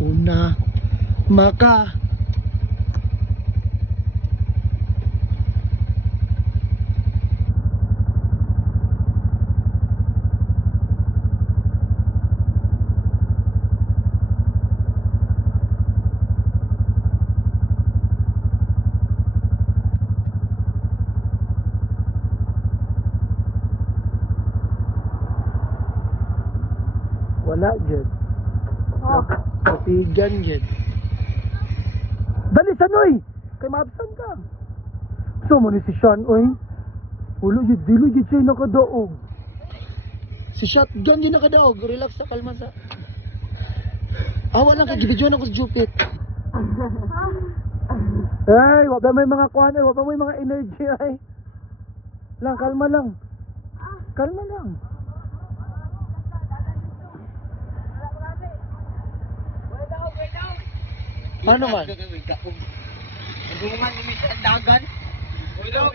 una maka wala dyan. Oh. Patigan dyan. Dali sanoy! Kay maabsan ka. So mo ni si Sean, oy. Ulo yun, dilo yun siya nakadaog. Si shotgun yun nakadaog. Relax sa kalma sa. Awa lang kay gibidyoan ako sa Jupit. Ay, wag ba may mga kuhan, wag ba may mga energy ay. Lang, kalma lang. Kalma lang. Ano man? Nagulungan ni sa dagan. Ilaw.